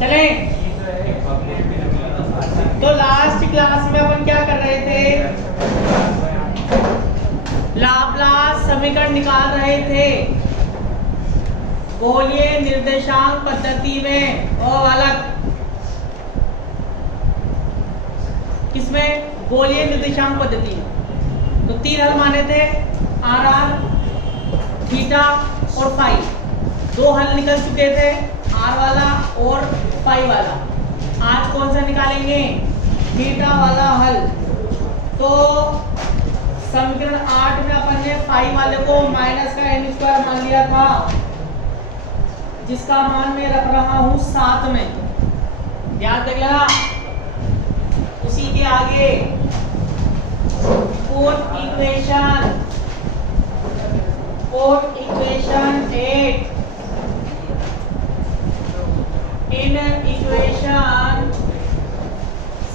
चले। तो last class में अपन क्या कर रहे थे, लाप्लास समीकरण निकाल रहे थे गोलीय निर्देशांक पद्धति में और अलग किसमें, गोलीय निर्देशांक पद्धति में। तो तीन हल माने थे, आर आर, थीटा और फाई। दो हल निकल चुके थे, आर वाला और फाई वाला। आज कौन सा निकालेंगे, थीटा वाला हल। तो समीकरण 8 में अपन ने फाई वाले को माइनस का n स्क्वायर मान लिया था, जिसका मान मैं रख रहा हूं 7 में, याद रख लेना। उसी के आगे फोर्थ इक्वेशन 8 इन इक्वेशन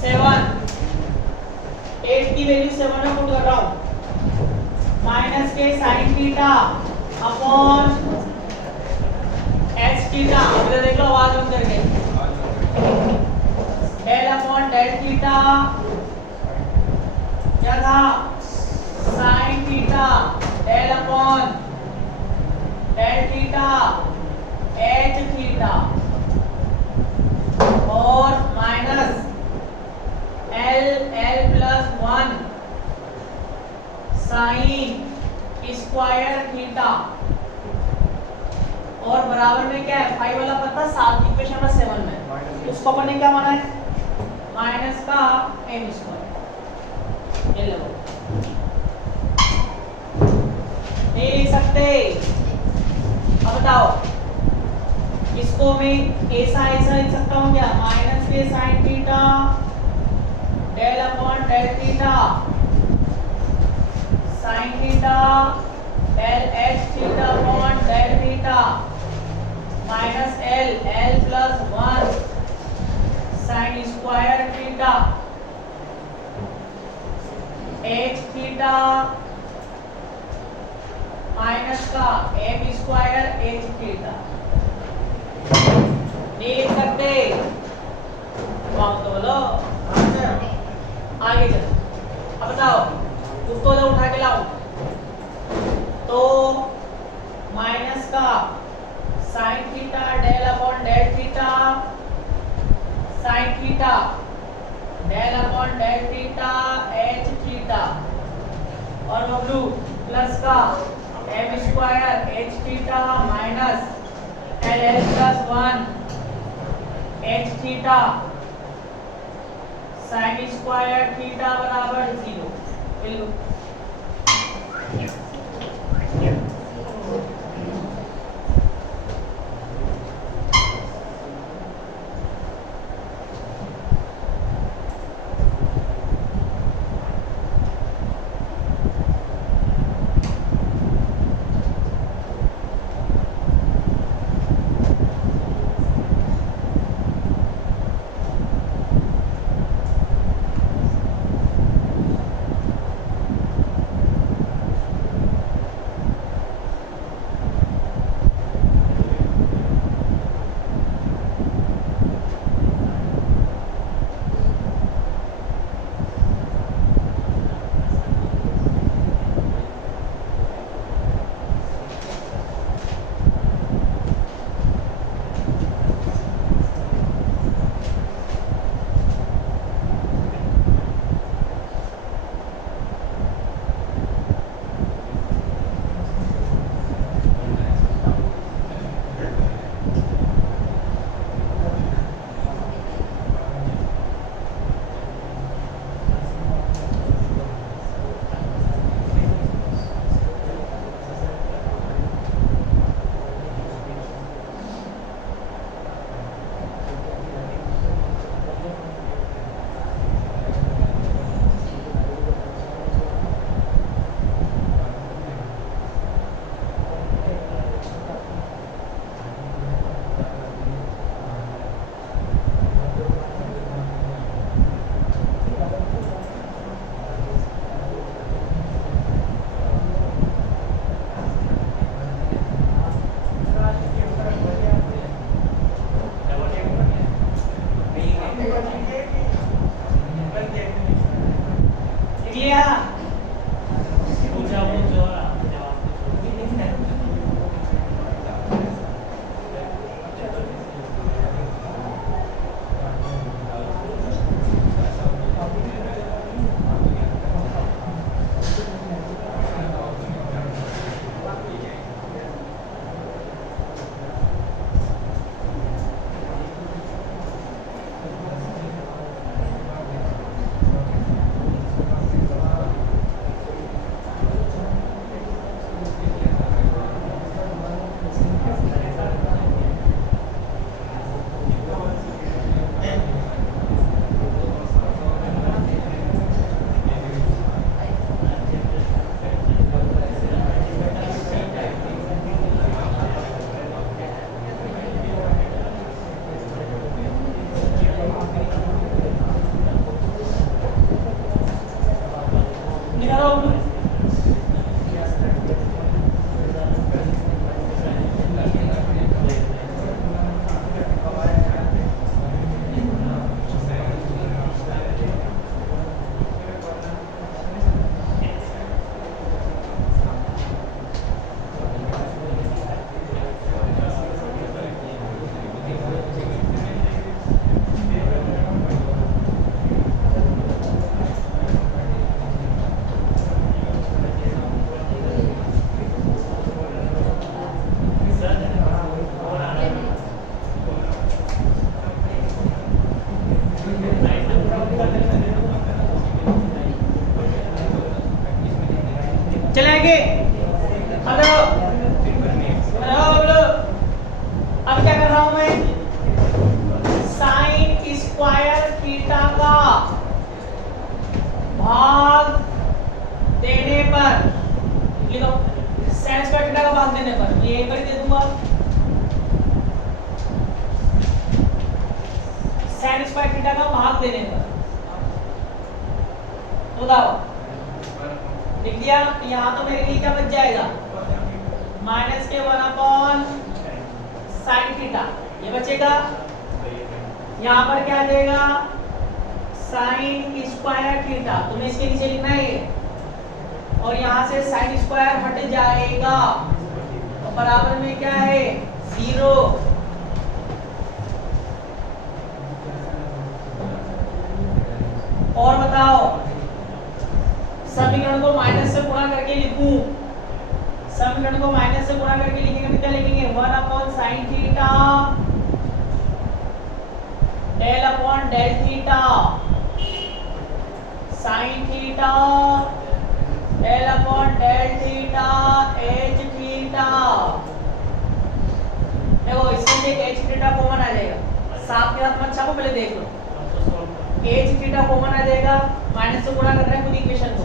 7, 8 की वैल्यू 7 में पुट कर रहा हूं, माइनस के sine theta upon H theta. अभी देख लो आवाज बंद करके, डेल अपॉन डेल थीटा क्या था, sine theta, del upon del theta h theta और minus l plus 1 sine square theta और बराबर में क्या है, फाइव वाला पता 7 इक्वेशन में 7 में, उसको अपन ने क्या माना है, माइनस का एम स्क्वायर। ये लो, नहीं लिख सकते। अब बताओ, इसको मैं ऐसा लिख सकता हूँ क्या, माइनस के sine theta del upon del theta sine theta del h theta upon del theta minus l plus 1 sine square theta h theta minus का एम स्क्वायर एच थीटा। नहीं लिख सकते, तो बोलो आगे चलो। अब बताओ, उसको तो उठा के लाओ। तो माइनस का sine theta del upon del theta sine theta del upon del theta h theta और बबलू प्लस का m square h theta minus l plus 1 h theta sine square theta बराबर 0। बिल्कुल लिखो साइन स्क्वायर थीटा का भाग देने पर ये यहीं पर ही दे दूंगा, साइन स्क्वायर थीटा का भाग देने पर। तो बताओ लिख दिया, यहाँ तो मेरे लिए क्या बच जाएगा, माइनस के 1 अपॉन साइन थीटा, ये बचेगा। यहाँ पर क्या आ जाएगा, साइन स्क्वायर थीटा, तुम्हें इसके नीचे लिखना है ये, और यहाँ से साइन स्क्वायर हट जाएगा तो बराबर में क्या है 0। और बताओ समीकरण को माइनस से गुणा करके लिखूं, समीकरण को माइनस से गुणा करके लिखेंगे तो क्या लिखेंगे 1 upon sine theta del upon del theta sine theta del upon del theta h theta. देखो इसमें एक एच थीटा कॉमन आ जाएगा, साथ के साथ मत छापो, पहले देख लो। एच थीटा कॉमन आ जाएगा, माइनस से गुणा कर रहे हैं खुद इक्वेशन को,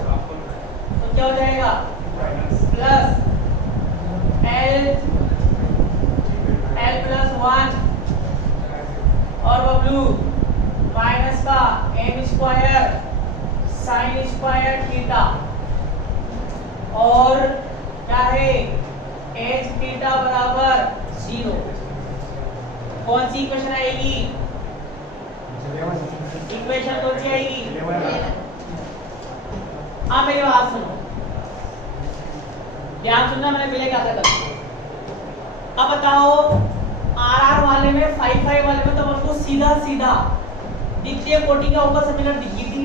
तो क्या हो जाएगा प्लस एल प्लस 1 और बब्लू माइनस का m square sine square theta और क्या है एच थीटा बराबर 0। कौन सी इक्वेशन आएगी, इक्वेशन कौन सी आएगी, हाँ मेरी बात सुनो, ध्यान सुनना, मैंने पहले क्या था। अब बताओ आरआर वाले में 5 वाले में तो हमको सीधा सीधा द्वितीय कोटि का अवकल समीकरण दिखी थी,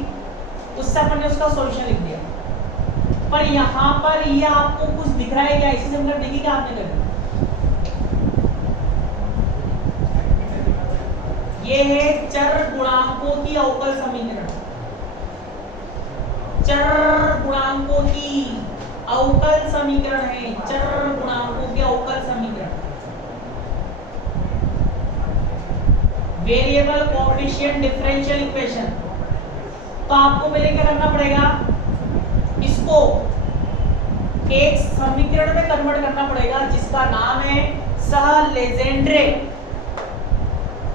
उससे अपन ने उसका सॉल्यूशन लिख दिया। पर यहाँ पर ये आपको कुछ दिख रहा है क्या, इसी समीकरण देखी क्या आपने कभी, ये है चर गुणांकों की अवकल समीकरण, चर गुणांकों की अवकल समीकरण है, चर गुणांकों के अवकल समीकरण, वेरिएबल कोएफिशिएंट डिफरेंशियल इक्वेशन। तो आपको पहले क्या करना पड़ेगा, इसको एक समीकरण में कन्वर्ट करना पड़ेगा जिसका नाम है सहलेजेंड्रे,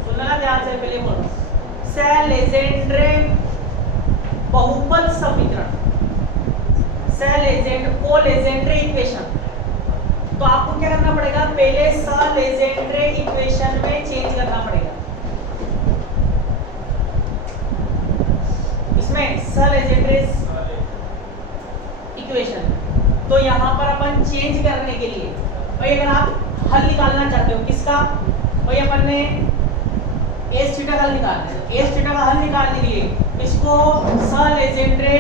सुनना ध्यान से, पहले बोलो सहलेजेंड्रे बहुपद समीकरण, कोलेजेंड्रे इक्वेशन। तो आपको क्या करना पड़ेगा, पहले सहलेजेंड्रे इक्वेशन में चेंज करना पड़ेगा, इसमें सहलेजेंड्रे इक्वेशन। तो यहाँ पर अपन चेंज करने के लिए भाई अगर आप हल निकालना चाहते हो किसका, भाई अपन ने एस थीटा का हल निकालना है, तो एस थीटा का हल निकालने के लिए इसको सहलेजेंड्रे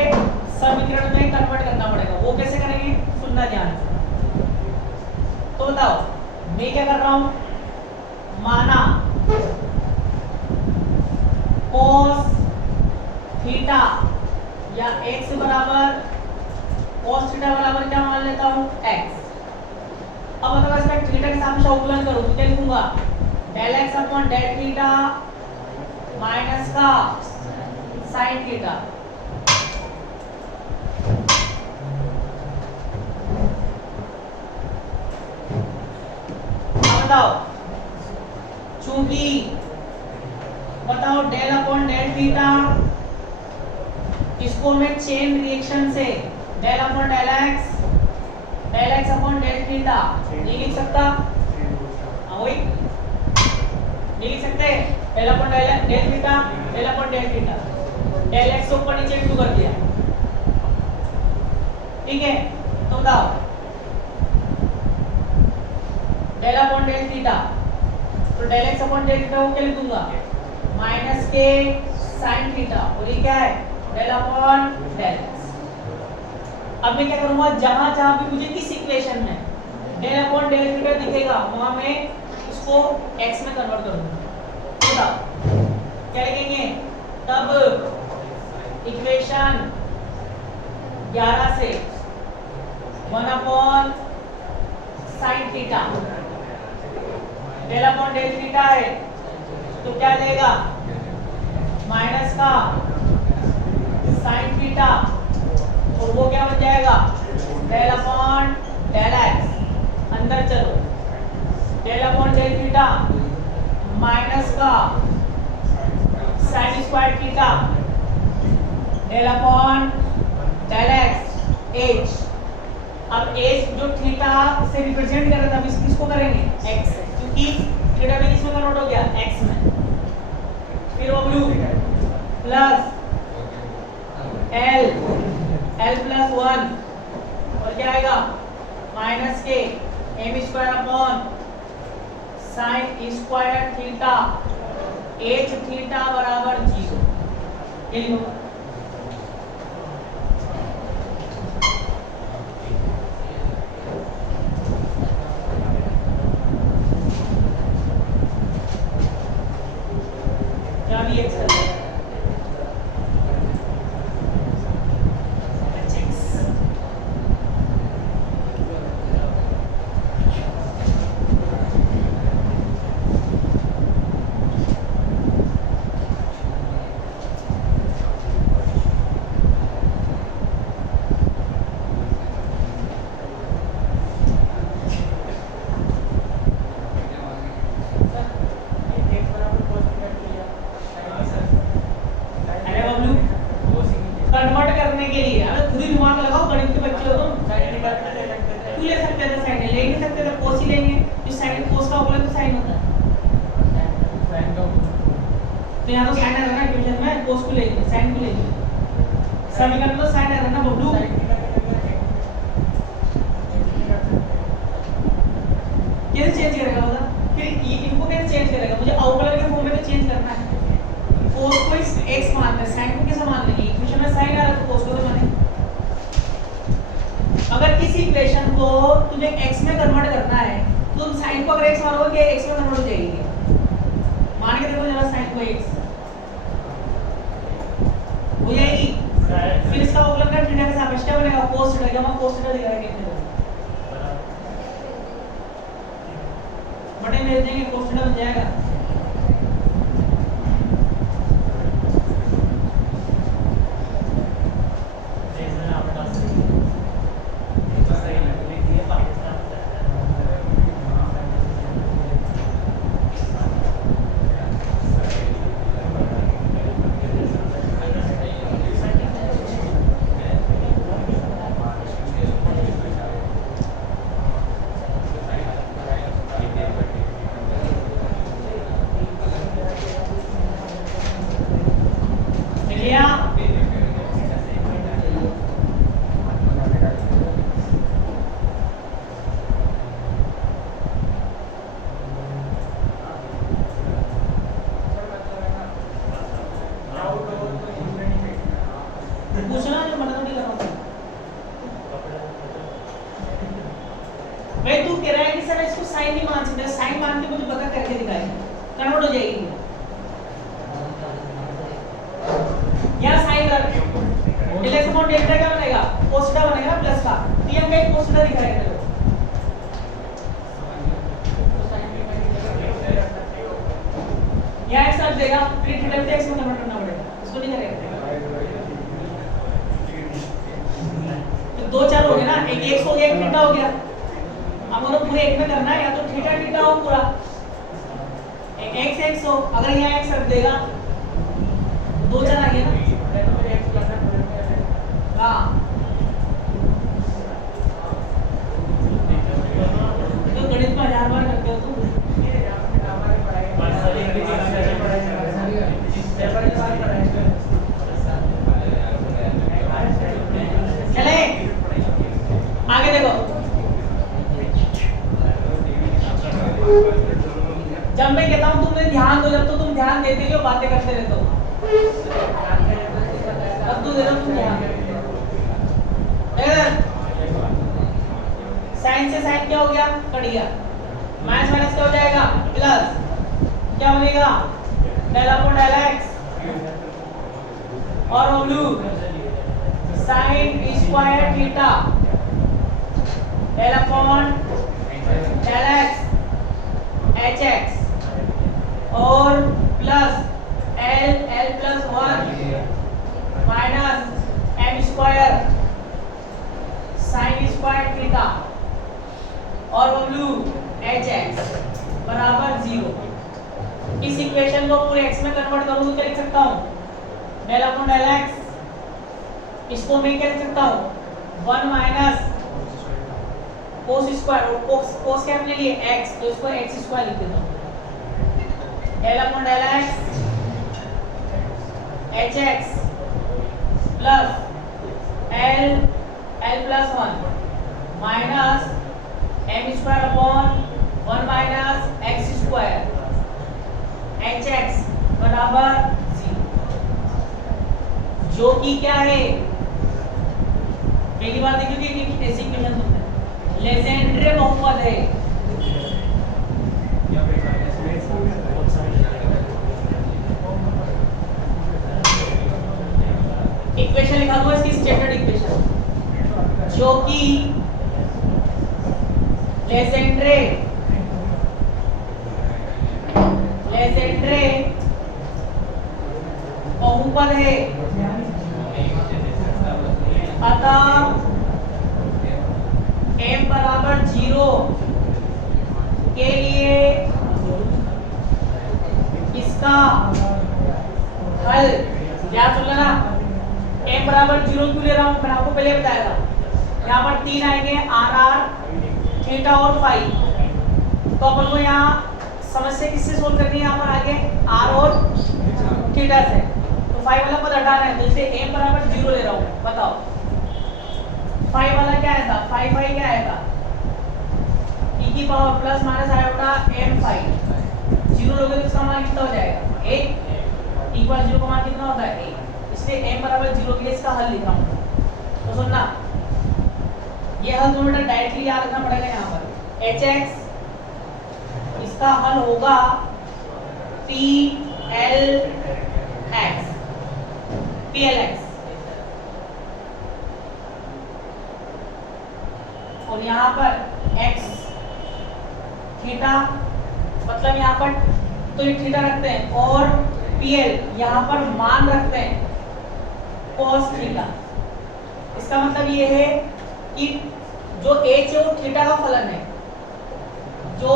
समीकरण में कन्वर्ट करना पड़ेगा। वो कैसे करेंगे, सुनना ध्यान से। तो बताओ मैं क्या कर रहा हूं, माना cos थीटा या x बराबर cos थीटा बराबर क्या मान लेता हूं x। अब अगर इसका थीटा के साथ अवकलन करूं तो क्या लिखूंगा, del x upon del theta minus का साइन थीटा। बताओ चूंकि बताओ डेल अपॉन डेल थीटा, इसको मैं चेन रिएक्शन से del upon del x upon del theta नहीं लिख सकता, वही नहीं लिख सकते, del upon del theta del upon del theta, del x ऊपर नीचे इंटू कर दिया, ठीक है। तो बताओ डेल अपॉन डेल थीटा, तो del x upon del theta को क्या लिखूंगा, माइनस के साइन थीटा, और ये क्या है डेल अपॉन डेल एक्स। अब मैं क्या करूंगा, जहां जहां भी मुझे किस इक्वेशन में डेल अपॉन डेल थीटा दिखेगा वहां मैं इसको x में कन्वर्ट करूंगा। बताओ क्या लिखेंगे, तब इक्वेशन 11 से 1 upon sine theta del upon del theta है तो क्या देगा, माइनस का साइन थीटा, और वो क्या बन जाएगा डेल अपॉन डेल एक्स, अंदर चलो, del upon del theta minus का sine square theta del upon del x h. अब एच जो थीटा से रिप्रेजेंट कर रहा था, अब इसको करेंगे एक्स से, क्योंकि थीटा भी किसमें कन्वर्ट हो गया, एक्स में। फिर वो ब्लू प्लस एल, एल प्लस 1 और क्या आएगा माइनस के m square upon sine square theta h theta बराबर 0। ये लिखो। क्या भी एक्स कर कन्वर्ट करने के लिए हमें खुद ही दिमाग लगाओ, गणित के बच्चे हो तुम। क्यों ले सकते थे साइन, ले नहीं सकते थे, कोस ही लेंगे, जो साइन कोस का अवकलन तो साइन होता है। तो यहाँ तो साइन आ रहा है ना इक्वेशन में, कोस को लेंगे साइन को लेंगे, समीकरण में साइन आ रहा है ना बबलू। कैसे चेंज करेगा बता, फिर इनको कैसे चेंज करेगा, मुझे अवकलन के फॉर्म में तो चेंज करना है। कोस को x मानना है, साइन को कैसे मान लेंगे, इक्वेशन में साइन आ रहा है तो कोस को तो मानेंगे। अगर इस इक्वेशन को तुझे x में कन्वर्ट करना है तो तुम साइन को अगर x मानोगे x में कन्वर्ट हो जाएगी। मान के देखो जरा साइन को x हो जाएगी, फिर इसका अवकलन कर थीटा के सापेक्ष क्या बनेगा, cos थीटा। क्या हम cos थीटा दिखाएंगे कितने बटे में भेज देंगे, cos थीटा बन जाएगा। पूछना जो मना नहीं कर रहा हूं भाई, तू कह रहा है कि सर इसको साइन नहीं मान सकते, साइन मान के मुझे बता करके दिखाई, कन्वर्ट हो जाएगी। यहां साइन रख, del x upon del theta क्या बनेगा, cos थीटा बनेगा प्लस का, तो ये हम एक cos थीटा दिखाएंगे तेरे को। यहां x रख देगा, फिर थीटा भी x में कन्वर्ट करना पड़ेगा, इसको नहीं करेगा। दो चर हो गए ना, एक x हो गया एक थीटा हो गया, अब दोनों पूरे एक में करना है, या तो थीटा थीटा हो पूरा, एक x x हो, अगर यहाँ x रख देगा दो चर आ गए ना। हाँ तो गणित में 1000 बार करते हो तुम। चले आगे देखो, जब मैं कहता हूं तुम्हें ध्यान दो, जब तो तुम ध्यान देते ही हो, बातें करते रहते हो, अब तू दे दो तुम ध्यान। साइन से साइन क्या हो गया, कट गया, माइनस माइनस क्या हो जाएगा, प्लस, क्या बनेगा डेल अपॉन डेल एक्स, और ब्लू sine square theta del upon del x h x, और plus l l plus 1 minus m square sine square और बबलू hx बराबर 0। इस इक्वेशन को पूरे x में कन्वर्ट करूं तो क्या लिख सकता हूं, डेल अपॉन डेल x। इसको मैं क्या लिख सकता हूं 1 माइनस cos स्क्वायर, और cos क्या हमने लिए x, तो इसको x स्क्वायर लिख देता हूं, del upon del x hx plus l plus 1 minus m square upon 1 minus x square hx बराबर 0, जो कि क्या है, पहली बार देखिए कि ऐसी इक्वेशन होता है, लेजेंड्रे बहुपद है। इक्वेशन लिखा हुआ है इसकी स्टैंडर्ड इक्वेशन, जो कि लेजेंड्रे बहुपद है, अतः m बराबर 0 के लिए इसका हल, याद सुन लेना, m बराबर 0 क्यों ले रहा हूं, मैंने आपको पहले बताया था। यहाँ पर 3 आएंगे r थीटा और फाई, तो अपन को यहाँ समस्या किससे सोल्व करनी है, यहाँ पर आगे r और थीटा से, तो फाई वाला पद हटाना है, तो इसे m बराबर 0 ले रहा हूँ। बताओ फाई वाला क्या आया था, फाई क्या आया था, e की power plus minus iota m phi, 0 लोगे तो इसका मान कितना हो जाएगा 1, इक्वल 0 का मान कितना होता है 1, इसलिए m बराबर 0 के लिए इसका हल लिखा हूँ। तो सुनना, ये हल तुम्हें बेटा डायरेक्टली याद रखना पड़ेगा। यहाँ पर hx इसका हल होगा PLX, और यहाँ पर x थीटा, मतलब यहाँ पर तो ये थीटा रखते हैं, और PL यहाँ पर मान रखते हैं cos थीटा। इसका मतलब ये है कि जो h है वो थीटा का फलन है, जो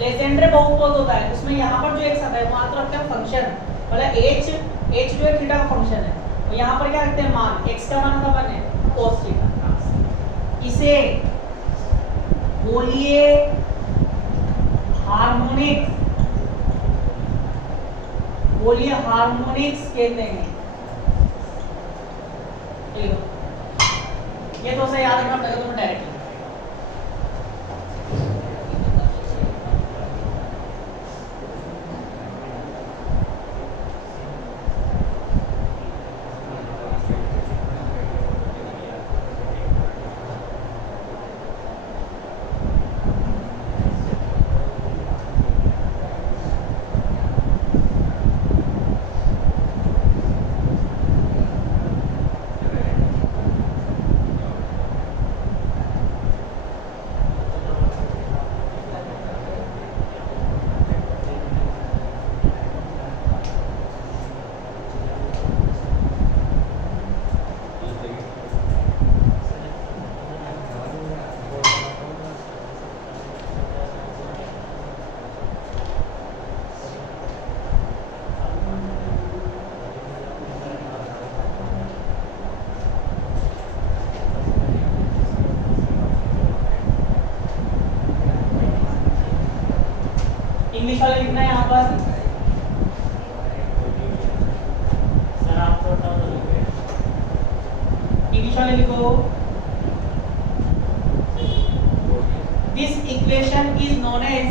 लेजेंड्रे बहुपद होता है उसमें यहाँ पर जो x आता है वहां तो रखते हैं फंक्शन, मतलब h जो है थीटा का फंक्शन है, और यहाँ पर क्या रखते हैं मान, x का मान का मान है cos थीटा। इसे बोलिए हार्मोनिक्स कहते हैं। ये तो से याद रखना पड़ेगा तुम्हें डायरेक्टली। इंग्लिश वाला लिखना है यहाँ पर, सर आप इंग्लिश वाले लिखो, this equation is known as,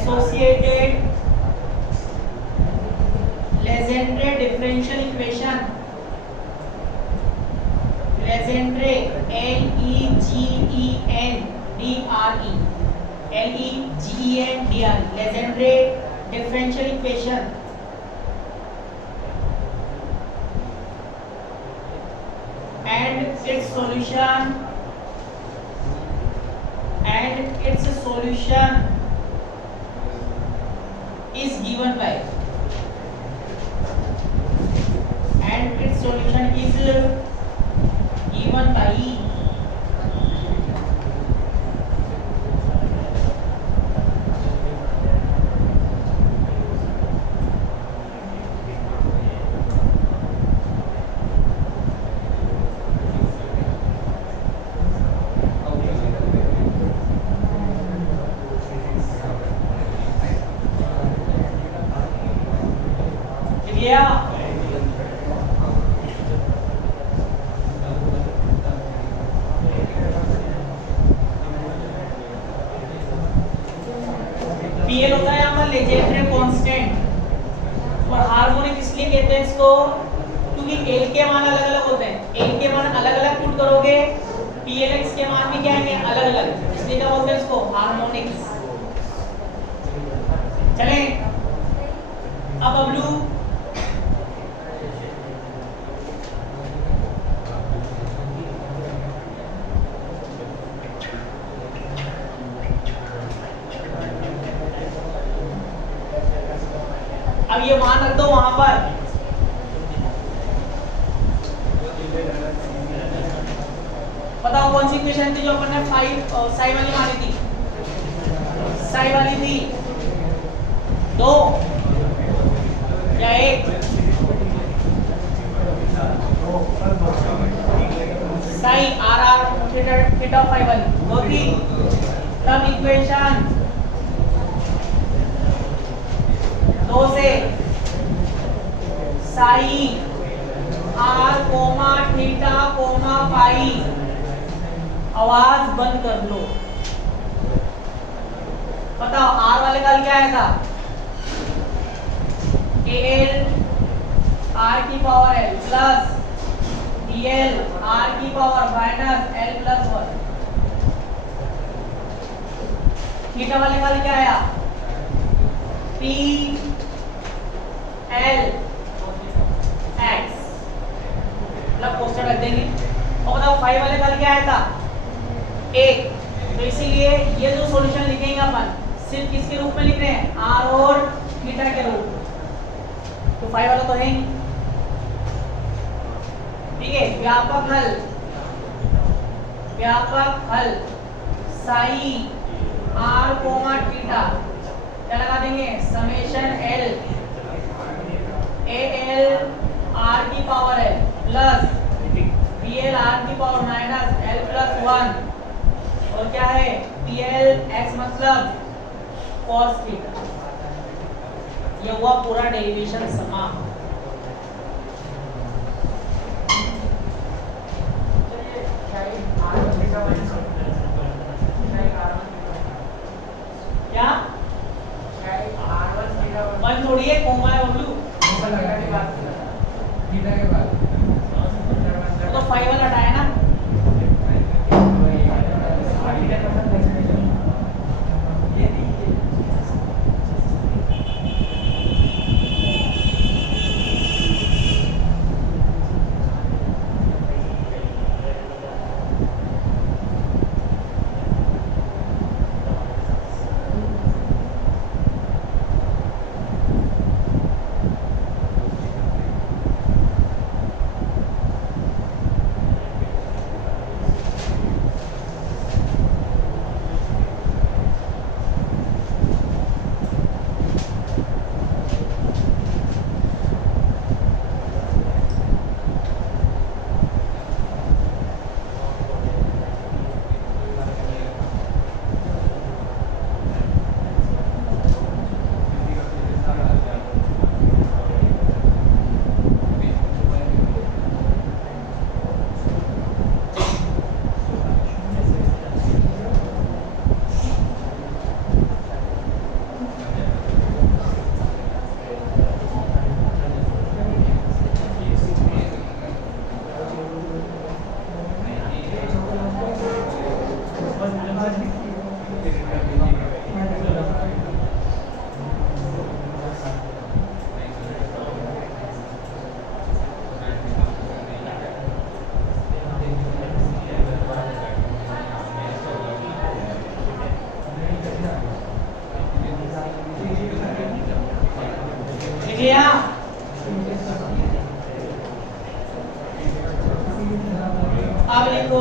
associated Legendre differential equation, Legendre Legendre Legendre differential equation and its solution is given by and its solution is given by PL होता है यहाँ पर लेजेंडरी कांस्टेंट और harmonic इसलिए कहते हैं इसको क्योंकि एल के मान अलग अलग होते हैं। एल के मान अलग अलग पुट करोगे पीएलएक्स के मान भी क्या आएंगे अलग अलग, इसलिए क्या बोलते हैं इसको हार्मोनिक्स। चलें अब बबलू अब ये मान रख दो वहां पर। बताओ कौन सी इक्वेशन थी जो अपन ने 5 साई वाली मानी थी? साई वाली थी 2 या 1? Psi r r theta phi वाली 2 थी। तब इक्वेशन 2 से psi r comma theta comma pi आवाज बंद कर लो। बताओ आर वाले का क्या आया था? एल आर की power l plus d l r की power minus l plus 1। Theta वाले का क्या आया? पी एल एक्स मतलब पोस्टर रख देंगे। और बताओ 5 वाले का क्या आया था? 1। तो इसीलिए ये जो सॉल्यूशन लिखेंगे अपन सिर्फ किसके रूप में लिख रहे हैं? आर और थीटा के रूप। तो 5 वाला तो है ही, ठीक है। व्यापक हल साई आर कोमा थीटा क्या लगा देंगे? Summation l a l r की power l plus b l r की पावर माइनस एल प्लस 1 और क्या है? पी एल एक्स मतलब कॉस थीटा। ये हुआ पूरा डेरिवेशन समाप्त। क्या वन थोड़ी है कोमा है बबलू तो 5 वाला हटाया ना। अब लिखो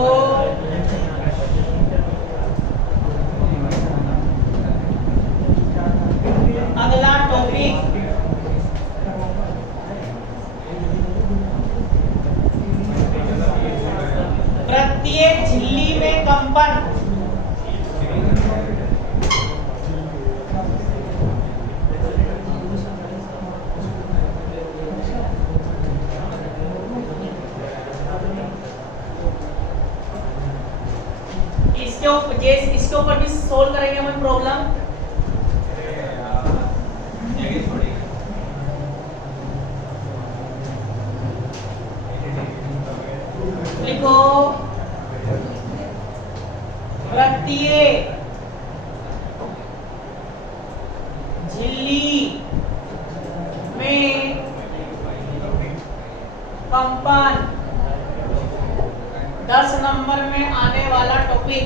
अगला टॉपिक प्रत्येक झिल्ली में कंपन। इसके ऊपर भी सोल्व करेंगे हम प्रॉब्लम। लिखो प्रत्येक झिल्ली में कंपन 10 नंबर में आने वाला topic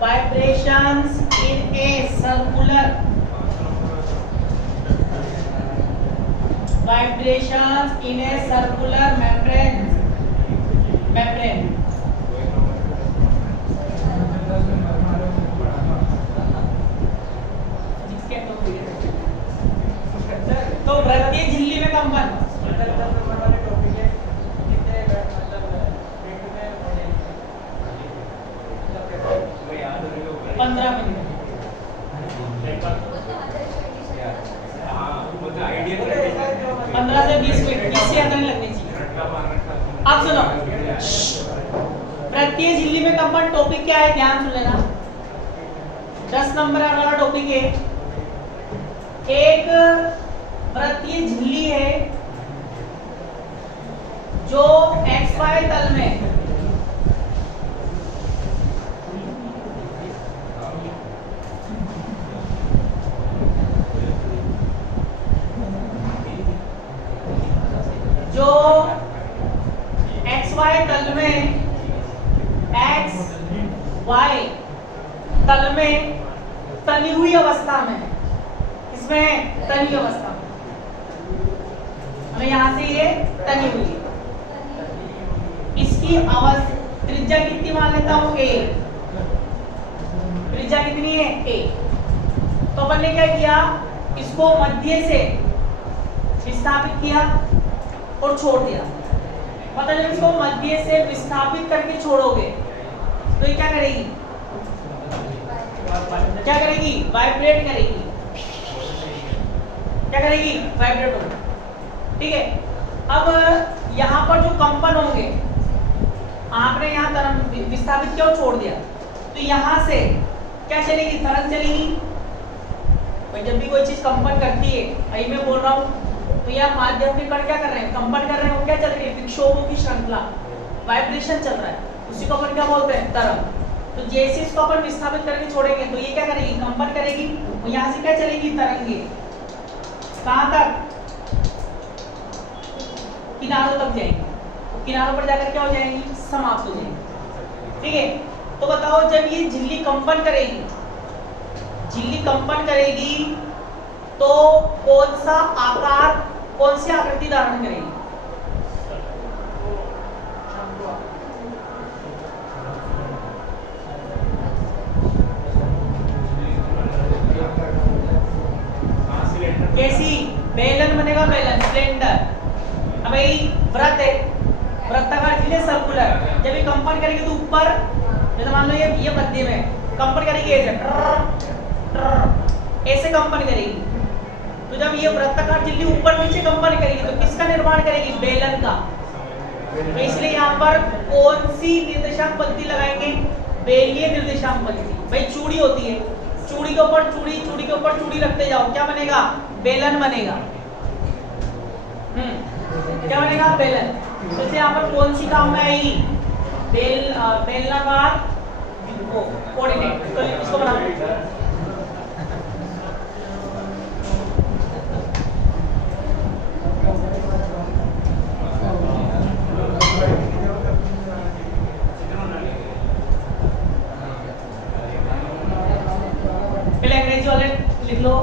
vibrations in a circular vibrations in a circular membrane तो प्रत्येक झिल्ली में कंपन 15 मिनट 15 से 20 मिनट इससे ज्यादा नहीं लगनी चाहिए। अब सुनो, प्रत्येक झिल्ली में कंपन टॉपिक क्या है, ध्यान सुन लेना। 10 नंबर वाला टॉपिक है, एक प्रत्येक झिल्ली है जो XY तल में XY तल में तनी हुई अवस्था में, इसमें तनी हुई अवस्था में, हमें यहाँ से ये तनी हुई, इसकी त्रिज्या कितनी मान लेता हूँ A, त्रिज्या कितनी है A। तो अपन ने क्या किया, इसको मध्य से विस्थापित किया और छोड़ दिया। मतलब जब इसको मध्य से विस्थापित करके छोड़ोगे तो ये क्या करेगी, क्या करेगी, वाइब्रेट करेगी। क्या करेगी, वाइब्रेट होगी। ठीक है, अब यहाँ पर जो कंपन होंगे, आपने यहाँ तरंग विस्थापित किया और छोड़ दिया, तो यहाँ से क्या चलेगी, तरंग चलेगी। भाई जब भी कोई चीज कंपन करती है, अभी मैं बोल रहा हूँ, तो यह माध्यम के कण क्या कर रहे हैं, कंपन कर रहे हैं, वो क्या चल रही है, विक्षोभों की श्रृंखला, वाइब्रेशन चल रहा है, उसी को अपन क्या बोलते हैं, तरंग। तो जैसे इसको अपन विस्थापित करके छोड़ेंगे तो ये क्या करेगी, कंपन करेगी, और यहाँ से क्या चलेगी, तरंगे कहाँ तक, किनारों तक जाएंगी, किनारों पर जाकर क्या हो जाएंगी, समाप्त हो जाएंगी। ठीक है, तो बताओ जब ये झिल्ली कंपन करेगी, झिल्ली कंपन करेगी तो कौन सा आकार, कौन सी आकृति धारण करेगी, कैसी, बेलन बनेगा, बेलन, सिलेंडर। अब भाई वृत्त है, वृत्ताकार झिल्ली सर्कुलर, जब ये कंपन करेगी तो ऊपर, जैसे मान लो ये मध्य में कंपन करेगी, ऐसे कंपन करेगी। तो जब ये वृत्ताकार झिल्ली ऊपर नीचे कंपन करेगी तो किसका निर्माण करेगी, बेलन का। तो इसलिए यहाँ पर कौन सी निर्देशांक पंक्ति लगाएंगे, बेलीय निर्देशांक पंक्ति। भाई चूड़ी होती है, चूड़ी के ऊपर चूड़ी, चूड़ी के ऊपर चूड़ी रखते जाओ, क्या बनेगा, बेलन बनेगा। क्या बनेगा, बेलन। तो इससे यहाँ पर कौन सी काम में आएगी, बेलनाकार कोऑर्डिनेट, तो इसको बना लिख लो।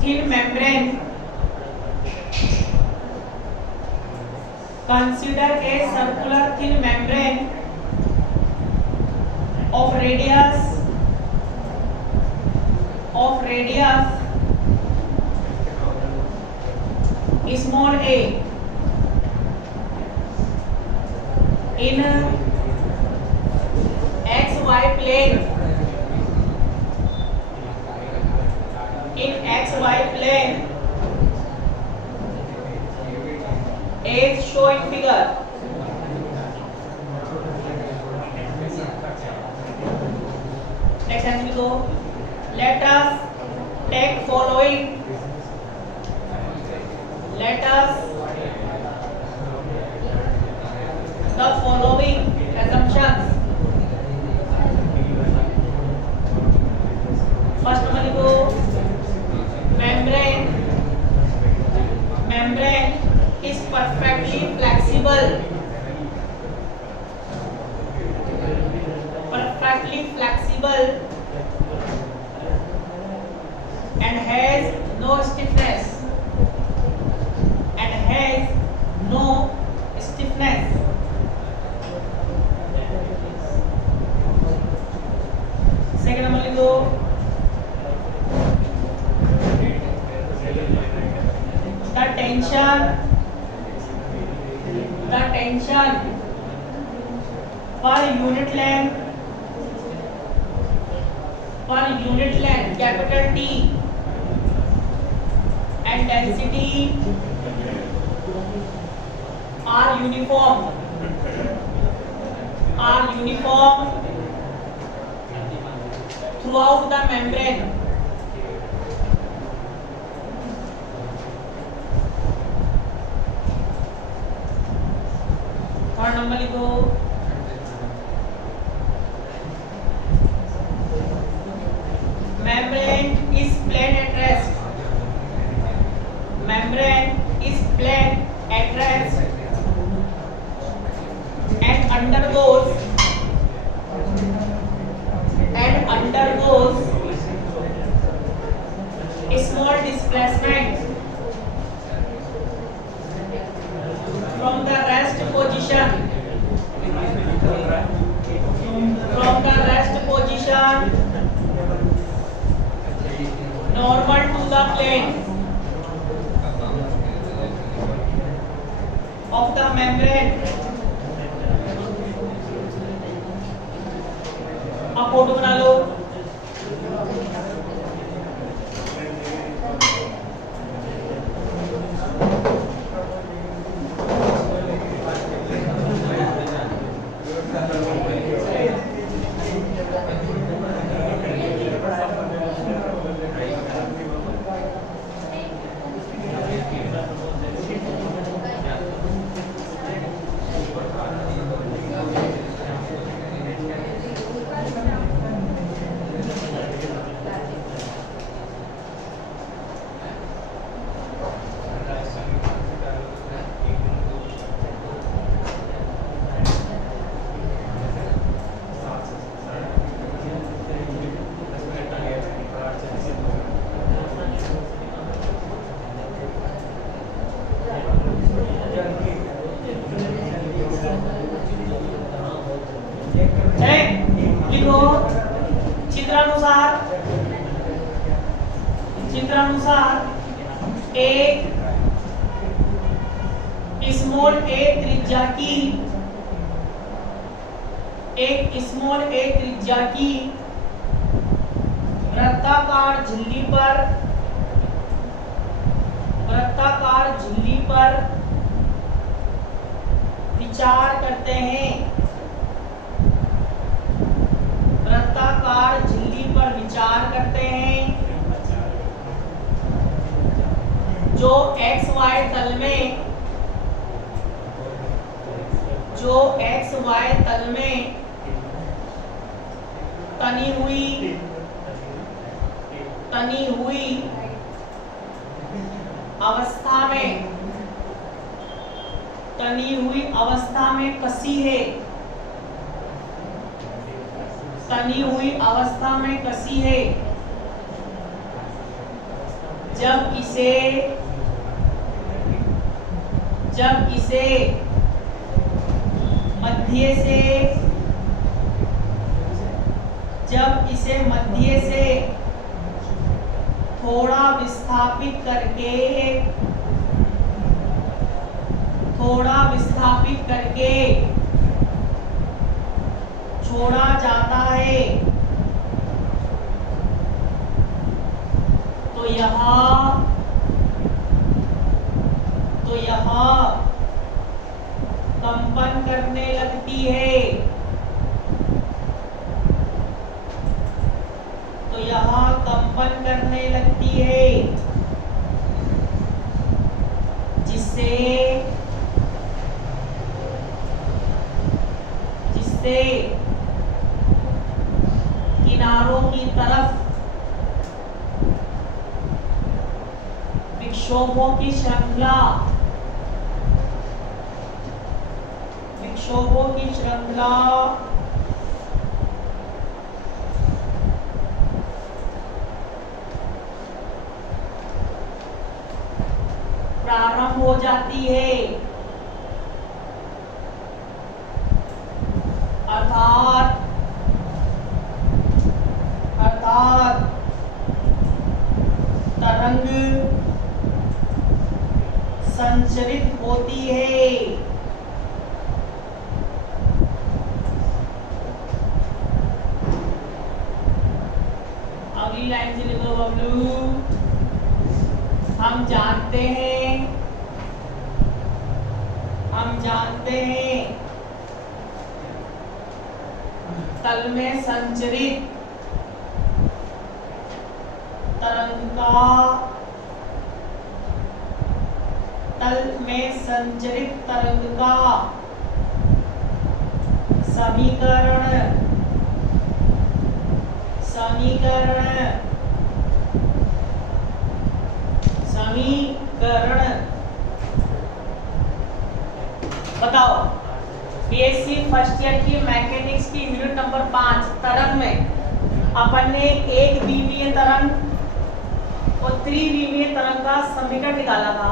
thin membrane. Consider a circular thin membrane of radius small a in xy plane. In xy plane as shown in figure. Next time we go. Let us take following. Let us the following assumptions. First one we go. Membrane is perfectly flexible. And has no stiffness. Second number लिखो. The tension per unit length capital T and density are uniform throughout the membrane. Third number लिखो. Membrane is plain at rest. And undergoes small displacement from the rest position normal to the plane of the membrane. अब photo बना लो. चित्रानुसार एक small a त्रिज्या की वृत्ताकार झिल्ली पर विचार करते हैं. जो XY तल में तनी हुई अवस्था में कसी है. तनी हुई अवस्था में कसी है जब इसे मध्य से थोड़ा विस्थापित करके छोड़ा जाता है तो यह कंपन करने लगती है। जिससे किनारों की तरफ विक्षोभों की श्रृंखला प्रारंभ हो जाती है। अर्थात तरंग संचरित होती है। अगली लाइन से लिखो बबलू। हम जानते हैं तल में संचरित तरंग का समीकरण बताओ। बीएससी फर्स्ट ईयर की मैकेनिक्स की यूनिट नंबर 5 तरंग में अपन ने एक विमीय तरंग और त्रिविमीय तरंग का समीकरण निकाला था।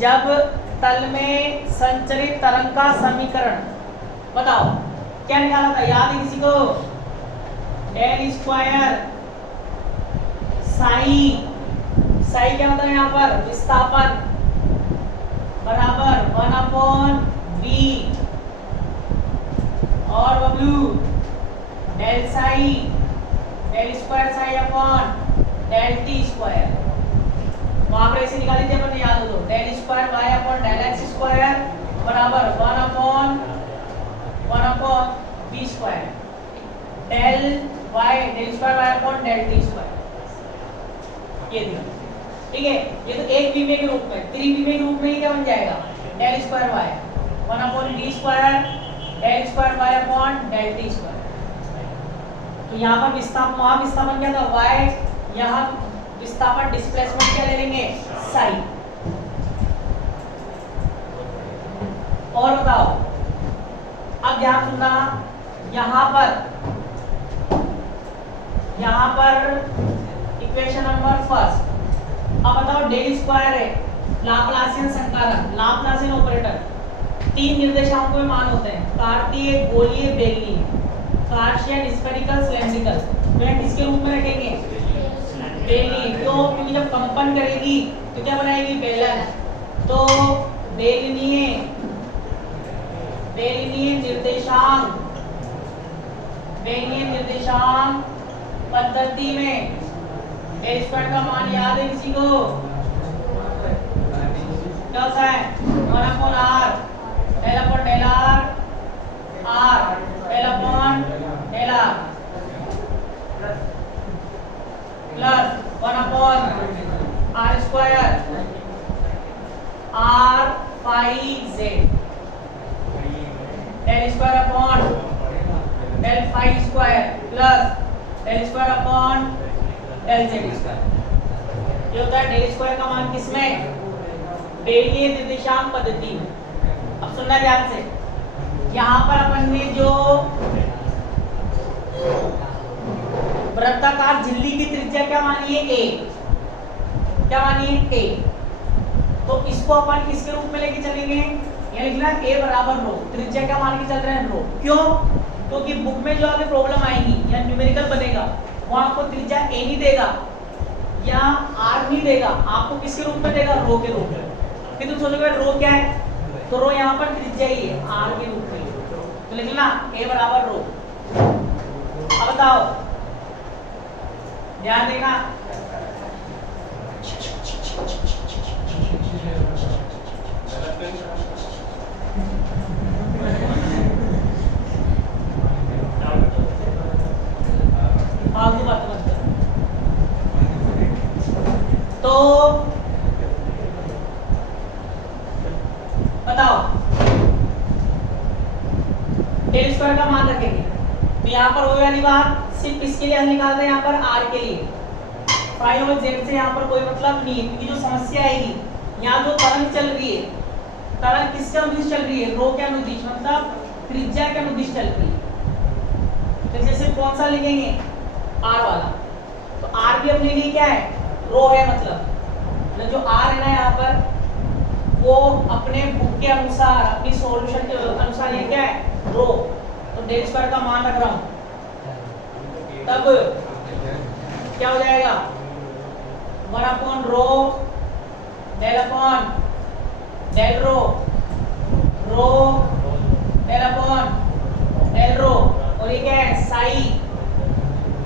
जब तल में संचरित तरंग का समीकरण बताओ क्या निकाला था, याद है किसी को? डेल स्क्वायर साई क्या होता है यहाँ पर? विस्थापन बराबर 1/v और बबलू del square psi upon del t square. वहां पर ऐसे निकाली थी अपन, याद हो तो del square y upon del x square बराबर 1/v square del square y upon del t square. ये देखो ठीक है, ये तो एक विमीय के रूप में, त्रिविमीय के रूप में ही क्या बन जाएगा? Del square y 1/d square del square y upon del t square. तो यहाँ पर विस्थापन, वहां विस्थापन क्या था? y, यहाँ विस्थापन डिस्प्लेसमेंट क्या ले लेंगे? साई। और बताओ, अब ध्यान सुनना, यहाँ पर इक्वेशन नंबर फर्स्ट। अब बताओ डेल स्क्वायर है, लाप्लासियन संकलन, लाप्लासियन ऑपरेटर, तीन निर्देशांकों में मान होते हैं, कार्तीय, गोलीय, बेलनीय, कार्शियन, स्फेरिकल, सिलेंड्रिकल। तो किसके रूप में रखेंगे? बेलनीय। क्यों? क्योंकि जब कंपन करेगी तो क्या बनाएगी? बेलन। तो बेलनीय निर्देशांक पद्धति में डेल स्क्वायर का मान याद है किसी को? क्या होता है? 1/r del upon del r del upon del r plus 1/r square r phi z del square upon del phi square plus del square upon del z square. ये होता है डेल स्क्वायर का मान किसमें? बेलनीय निर्देशांक पद्धति में। अब सुनना ध्यान से, यहाँ पर अपन ने जो वृत्ताकार झिल्ली की त्रिज्या क्या मानी है, a, क्या मानी है, a। तो इसको अपन किसके रूप में लेके चलेंगे, ये लिखना a बराबर रो, त्रिज्या क्या मान के चल रहे हैं, रो। क्यों, क्योंकि बुक में जो आगे प्रॉब्लम आएगी या न्यूमेरिकल बनेगा वो आपको त्रिज्या a नहीं देगा या r नहीं देगा, आपको किसके रूप में देगा, रो के रूप में। फिर तुम सोचोगे रो क्या है, तो रो यहाँ पर त्रिज्या ही है, r के रूप में। तो लिख लेना a बराबर रो। अब बताओ, ध्यान देना, फालतू बात मत करो। तो बताओ डेल स्क्वायर का मान रखेंगे, तो यहाँ पर वो वाली बात सिर्फ किसके लिए हम निकाल रहे हैं, यहाँ पर r के लिए। फाई और जेड से यहाँ पर कोई मतलब नहीं है, क्योंकि जो समस्या आएगी यहाँ जो तरंग चल रही है, तरंग किसके अनुदिश चल रही है, रो के अनुदिश, मतलब त्रिज्या के अनुदिश चल रही है। तो जैसे कौन सा लिखेंगे, r वाला, तो r भी अपने लिए क्या है, रो है। मतलब जो r है ना यहाँ पर, वो अपने बुक के अनुसार, अपनी सॉल्यूशन के अनुसार ये क्या है, रो। तो डेल स्क्वायर का मान रख रहा हूँ, तब क्या हो जाएगा, 1 upon rho del upon del rho, rho del upon del rho, और ये क्या है, साई।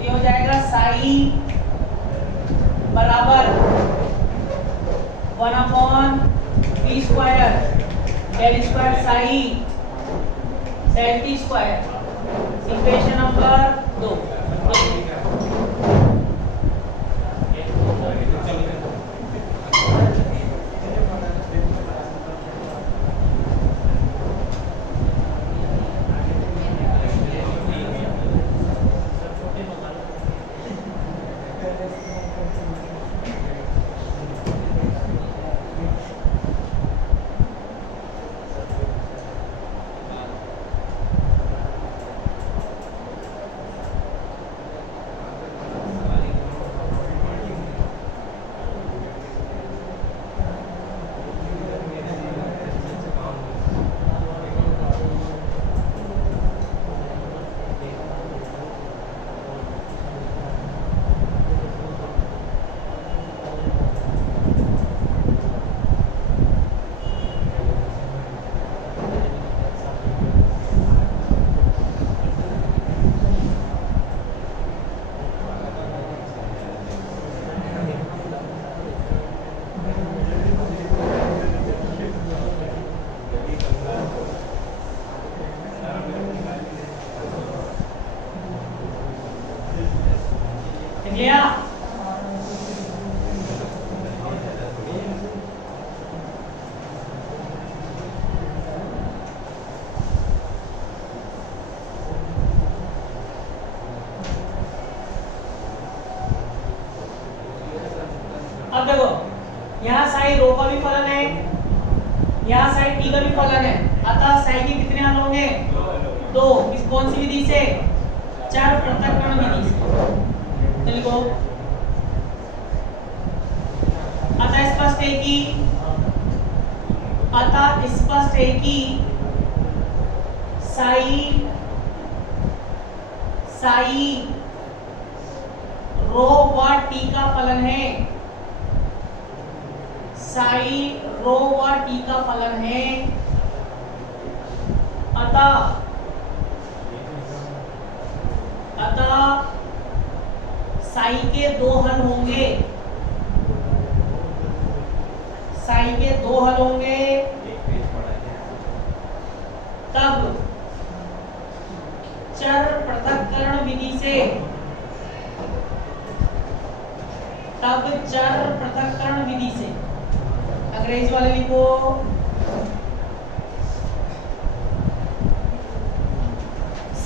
ये हो जाएगा साई बराबर 1 upon t square del square psi del t square. Equation number 2। अब देखो यहाँ साई रो का भी फलन है, यहाँ साई टी का भी फलन है, अतः साई के कितने हल होंगे, 2। किस कौन सी विधि से, चर पृथक्करण विधि से। तो लिखो अतः स्पष्ट है कि साई रो व टी का फलन है, साई रो व टी का फलन है। अतः साई के 2 हल होंगे, साई के 2 हल होंगे, तब चर पृथक्करण विधि से, तब चर पृथक्करण विधि से। अंग्रेजी वाले लिखो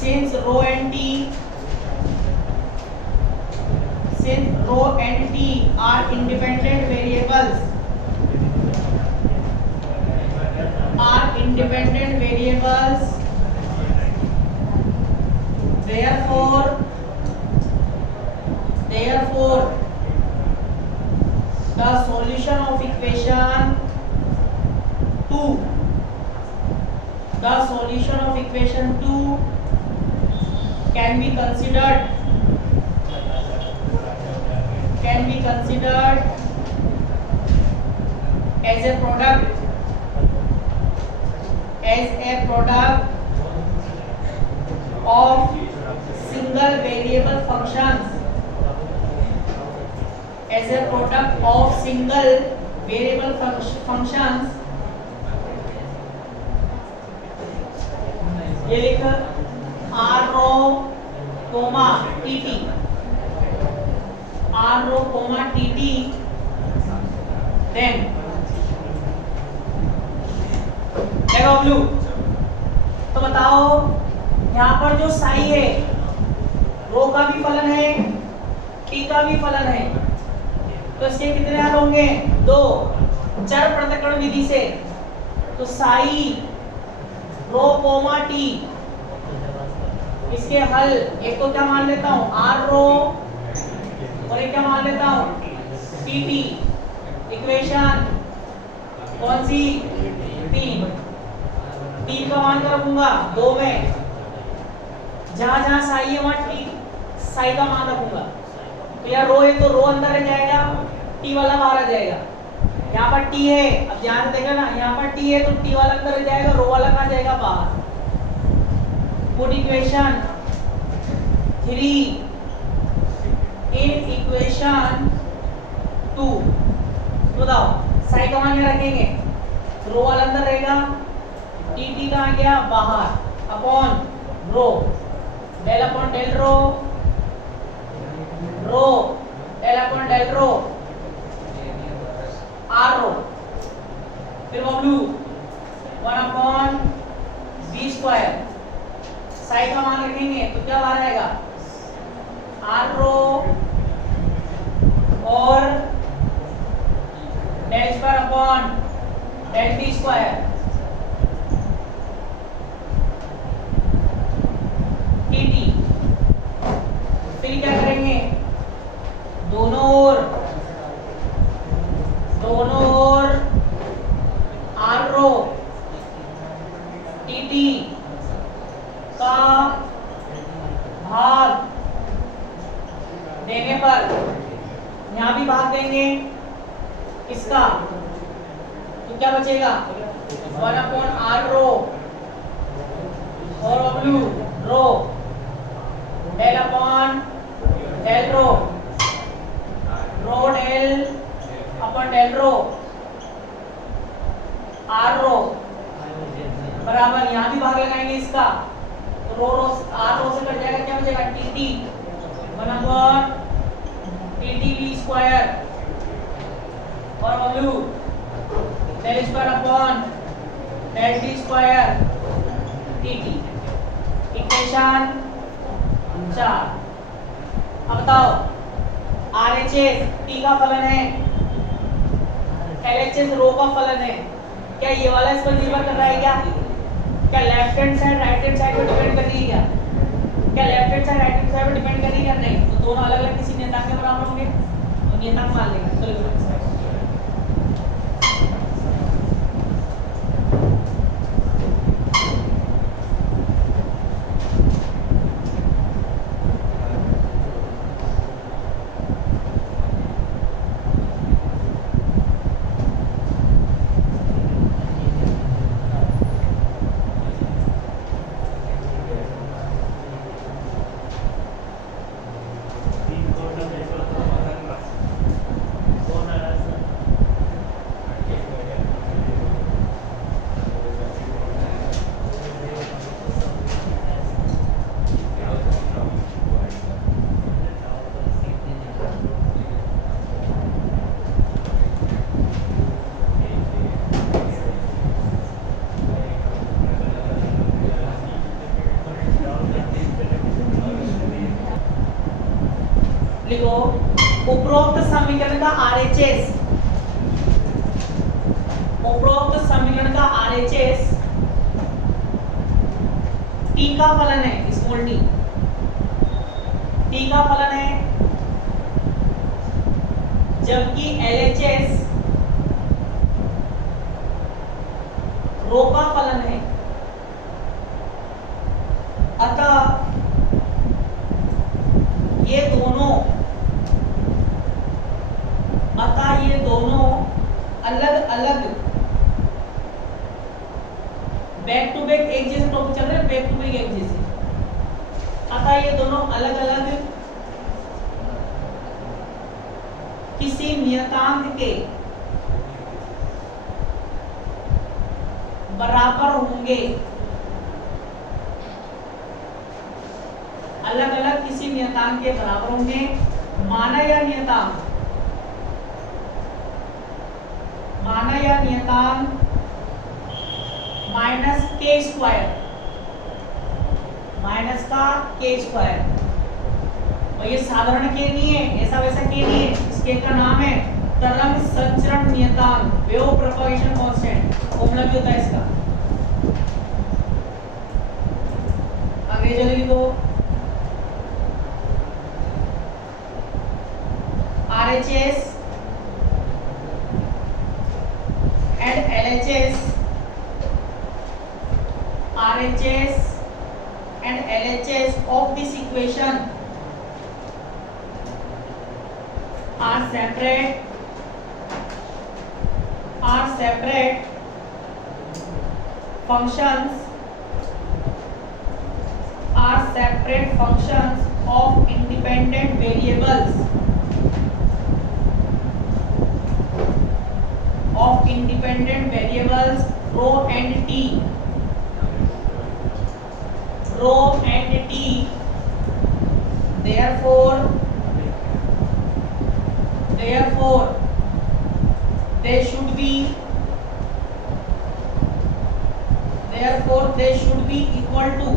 since rho and t are independent variables, solution of equation 2 can be considered as a product of single variable functions, as a product of single variable functions. ये लिख r रो कोमा tt, r रो coma tt, then देखो blue, तो बताओ यहाँ पर जो साई है रो का भी फलन है टी का भी फलन है, तो इसके कितने हल होंगे? दो, चर पृथक्करण विधि से। तो साई रो कोमा टी, इसके हल एक तो क्या मान लेता हूँ आर रो, और एक क्या मान लेता हूँ टी टी। इक्वेशन कौन सी? तीन। तीन का मान कर रखूंगा दो में, जहां जहां साई है वहां टी साई का मान रखूंगा। तो यार रो है तो रो अंदर रह जाएगा, टी वाला बाहर आ जाएगा। यहाँ पर टी है, अब ध्यान से देखना, यहाँ पर टी है तो टी वाला अंदर रह जाएगा, रो वाला कहाँ जाएगा? बाहर। Put equation 3 in equation 2। बताओ साई का मान यहाँ रखेंगे, रो वाला अंदर रहेगा, टी टी कहाँ गया? बाहर। Upon rho, del upon del rho, rho del upon del rho, are rho, फिर W 1 upon v square. Psi का मान रखेंगे तो क्या बाहर आएगा? आर रो और del square upon del t square, t t. फिर क्या करेंगे? दोनों ओर आर रो टी टी का भाग देने पर, यहां भी भाग देंगे इसका, तो क्या बचेगा? 1 अपॉन आर रो और W rho, del upon del rho, rho del upon del rho, are rho बराबर, यहाँ भी भाग लगाएंगे इसका, तो रो रो आर रो से कट जाएगा, क्या बचेगा? T t 1 upon t t v square और W del square upon del t square t t. Equation 4। अब बताओ RHS T का फलन है, LHS रो का फलन है, क्या ये वाला इस पर निर्भर कर रहा है? क्या left hand side right hand side पर डिपेंड कर रही है? क्या left hand side right hand side पर डिपेंड कर रही है? नहीं। तो दोनों अलग अलग किसी नियतांक के बराबर होंगे, तो नियतांक मान लेंगे। चलो लिखो उपरोक्त समीकरण का RHS, उपरोक्त समीकरण का RHS T का फलन है, स्मॉल t, T का फलन है, जबकि LHS रो का फलन है। अलग बैक टू बैक एक जैसे टॉपिक चल रहे हैं, बैक टू बैक एक जैसे, अतः ये दोनों अलग अलग किसी नियतांक के बराबर होंगे, अलग अलग किसी नियतांक के बराबर होंगे। माना या नियतांक, माना या नियतांक माइनस के स्क्वायर, माइनस का के स्क्वायर, और ये साधारण के नहीं है, ऐसा वैसा के नहीं है, इस के का नाम है तरंग संचरण नियतांक, वेव प्रोपगेशन कांस्टेंट, फॉर्मूला भी होता है इसका, अंग्रेजी में लिखो RHS and LHS, RHS and LHS of this equation are separate functions, are separate functions of independent variables, of independent variables rho and t, rho and t, therefore they should be equal to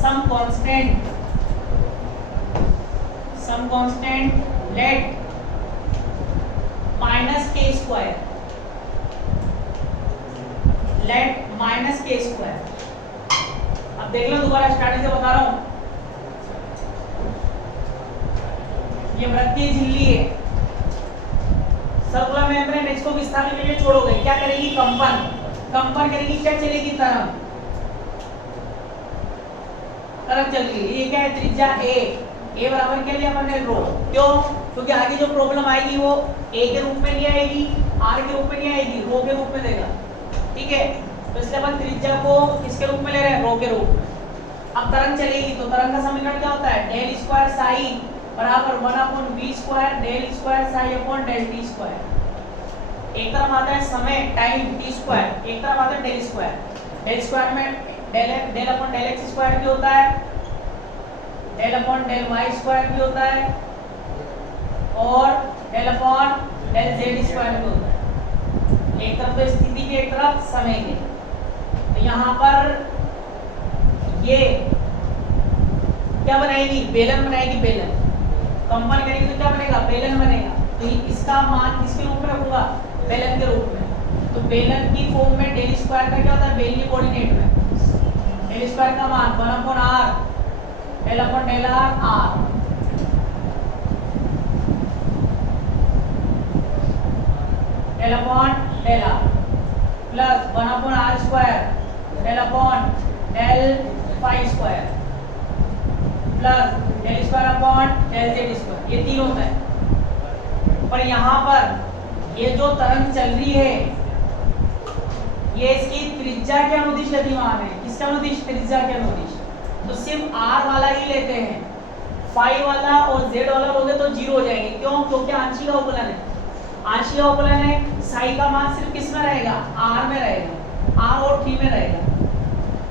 some constant let minus k square, let minus k square। अब देख लो, दोबारा starting से बता रहा हूं, ये वृत्तीय झिल्ली है, सर्कुलर मेम्ब्रेन, इसको विस्थापित के लिए छोड़ोगे, क्या करेगी? कंपन करेगी, क्या चलेगी? तरंग चल रही है। ये क्या है? त्रिज्या a बराबर क्या लिया हमने? रो। क्यों? क्योंकि आगे जो प्रॉब्लम आएगी वो a के रूप में नहीं आएगी, r के रूप में नहीं आएगी, रो के रूप में देगा, ठीक है? तो इसलिए अपन त्रिज्या को किसके रूप में ले रहे हैं? रो के रूप में। अब तरंग चलेगी तो तरंग का समीकरण क्या होता है? डेल स्क्वायर साई बराबर 1/v square del square psi upon del t square. एक तरफ आता है समय, टाइम, t स्क्वायर, एक तरफ आता है डेल स्क्वायर। डेल स्क्वायर में del upon del x square भी होता है, del upon del y square भी होता है, और del upon del z square भी होता है। एक तरफ तो स्थिति की, एक तरफ समय की। तो यहाँ पर ये क्या बनाएगी? बेलन बनाएगी, बेलन। कंपन करेगी तो क्या बनेगा? बेलन बनेगा। तो इसका मान किसके रूप में रखूंगा? बेलन के रूप में। तो बेलन की फॉर्म में डेल स्क्वायर का क्या होता है? बेलनी कोऑर्डिनेट में डेल स्क्वायर का मान 1/r del upon del r r, del upon del r plus 1/r square del upon del phi square plus del square upon del z square. ये तीन होता है। पर यहाँ पर ये जो तरंग चल रही है, ये इसकी त्रिज्या के अनुदिश गतिमान है। किसके अनुदिश? त्रिज्या के अनुदिश। तो सिर्फ r वाला ही लेते हैं, फाई वाला और z वाला लोगे तो जीरो हो जाएंगे। क्यों? क्योंकि आंशिक अवकलन है, आंशिक अवकलन है। साई का मान सिर्फ किस में रहेगा? r में रहेगा, r और t में रहेगा।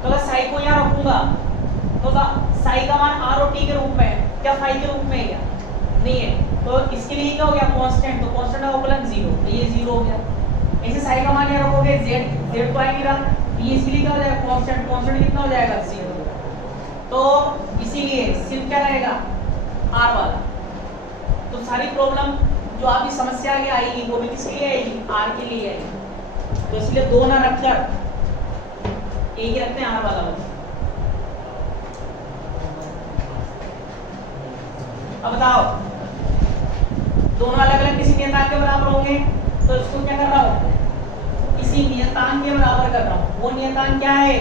तो अगर साई को यहाँ रखूंगा तो साई का मान r और t के रूप में है, क्या फाई के रूप में है? क्या नहीं है। तो इसके लिए क्या हो गया? कांस्टेंट। तो कांस्टेंट का अवकलन 0, तो ये 0 हो गया। ऐसे साई का मान यहाँ रखोगे, z तो आएगी रहा, ये इसके लिए क्या हो जाएगा? कांस्टेंट। कांस्टेंट कितना हो जाएगा? 0। तो इसीलिए सिर्फ क्या रहेगा? r वाला। तो सारी प्रॉब्लम जो आपकी समस्या आगे आएगी वो भी किसके लिए आएगी? r के लिए आएगी। तो इसलिए दो ना रखकर एक ही रखते हैं, r वाला बस। अब बताओ, दोनों अलग अलग किसी नियतांक के बराबर होंगे, तो इसको क्या कर रहा हूँ? किसी नियतांक के बराबर कर रहा हूँ। वो नियतांक क्या है?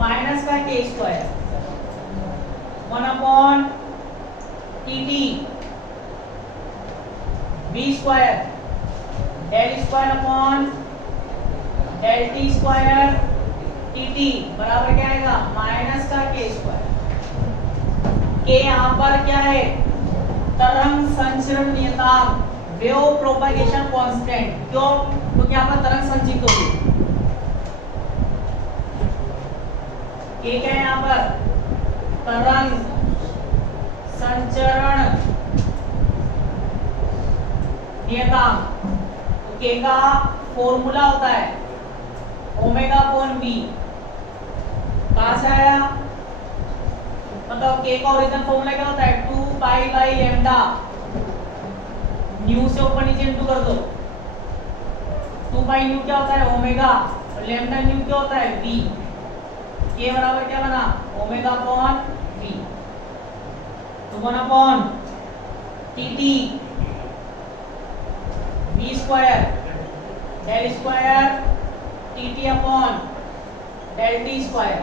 माइनस का k square 1/tt v square del square upon del t square t t बराबर क्या आएगा माइनस का के स्क्वायर। के यहाँ पर क्या है तरंग संचरण नियतांक वेव प्रोपगेशन कांस्टेंट। क्यों? क्योंकि यहाँ पर तरंग संचित होगी। के क्या है यहाँ पर तरंग संचरण नियतांक। तो के का फॉर्मूला होता है ओमेगा अपॉन बी। कहां से आया? मतलब के का ओरिजिनल फॉर्मूला क्या होता है 2 पाई बाई लैम्डा। न्यू से ऊपर नीचे इंटू कर दो। 2 पाई न्यू क्या होता है ओमेगा और लैम्डा न्यू क्या होता है बी। के बराबर क्या बना ओमेगा अपॉन बी। तो 1 upon t t b square del square t t upon del t square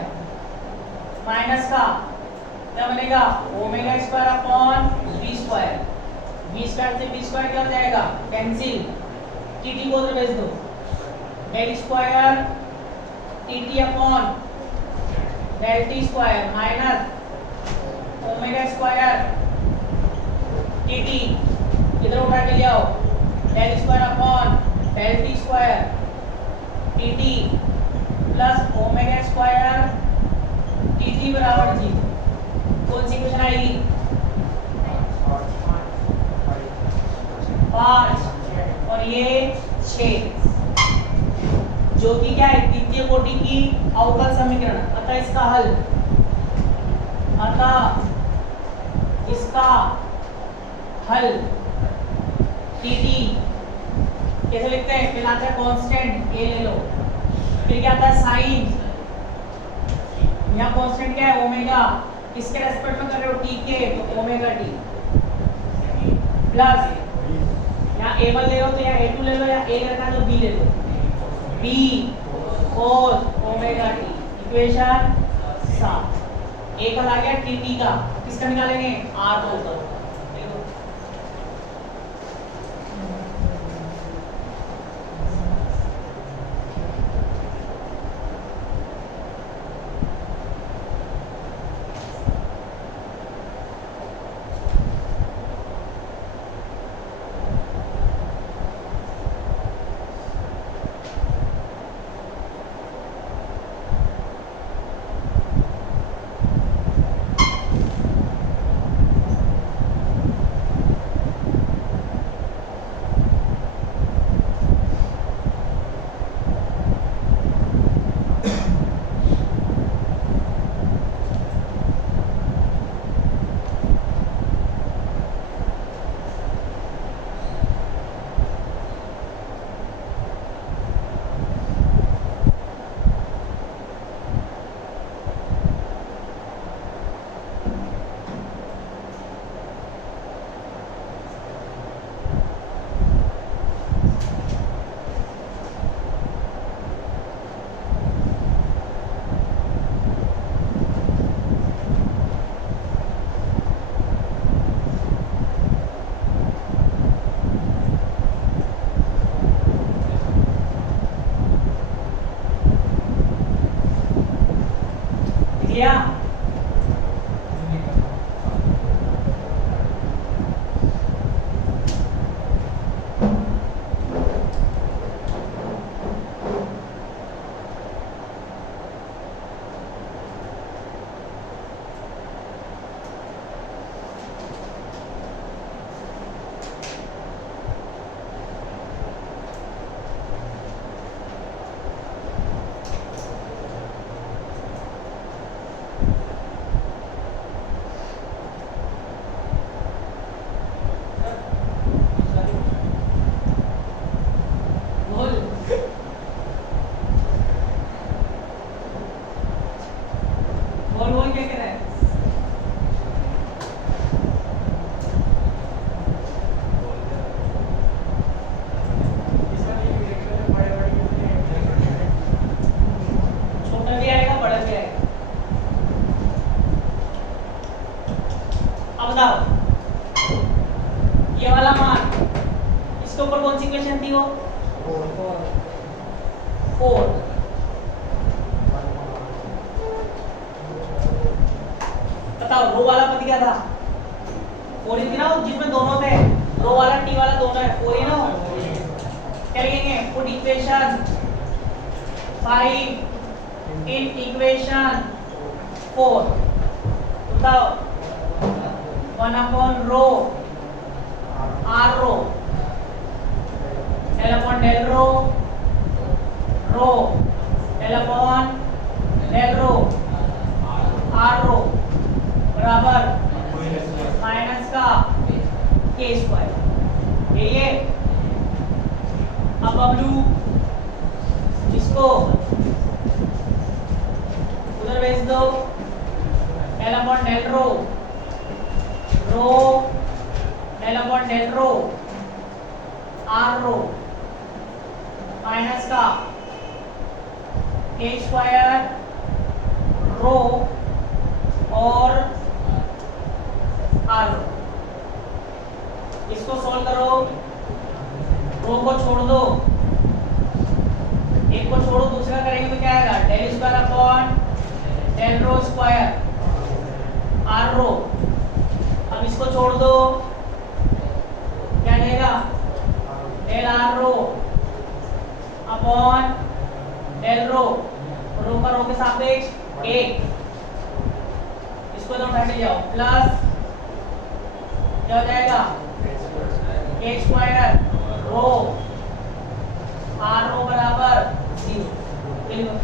minus का क्या बनेगा omega square upon b square. B square से बी स्क्वायर क्या हो जाएगा कैंसिल। टी टी को उधर भेज दो del square t t upon del t square minus omega square t t इधर उठा के ले आओ del square upon del t square t t plus omega square t t बराबर 0। कौन सी क्वेश्चन आएगी 5 और ये 6 जो कि क्या है द्वितीय कोटि की अवकल समीकरण। अतः इसका हल टी टी कैसे लिखते हैं पहले आता है कांस्टेंट ए ले लो फिर क्या आता है साइन। यहाँ कांस्टेंट क्या है ओमेगा किसके रेस्पेक्ट में कर रहे हो टी के तो ओमेगा टी प्लस यहाँ a1 ले लो तो यहाँ a2 ले लो या a रखना तो b ले लो b cos omega T equation 7। a का आ गया tt का किसका निकालेंगे r2 का। किया 4। बताओ रो वाला पद क्या था? 4 ही थी ना, जिसमें दोनों थे, रो वाला टी वाला दोनों है, 4 ही ना। क्या लिखेंगे? Put equation 5 in equation 4। बताओ 1 upon rho are rho del upon del rho rho del upon del rho are rho बराबर माइनस का के स्क्वायर। यही है। अब बबलू इसको उधर भेज दो, del upon del rho del upon del rho are rho minus का के स्क्वायर रो और आर रो। इसको सॉल्व करो, रो को छोड़ दो, एक को छोड़ो दूसरा करेंगे तो क्या आएगा? Del square upon del rho square are rho. अब इसको छोड़ दो, क्या रहेगा? Del R rho upon del rho का रो के सापेक्ष 1। इसको तो उठा के जाओ, प्लस क्या हो जाएगा? के स्क्वायर रो आर रो बराबर 0।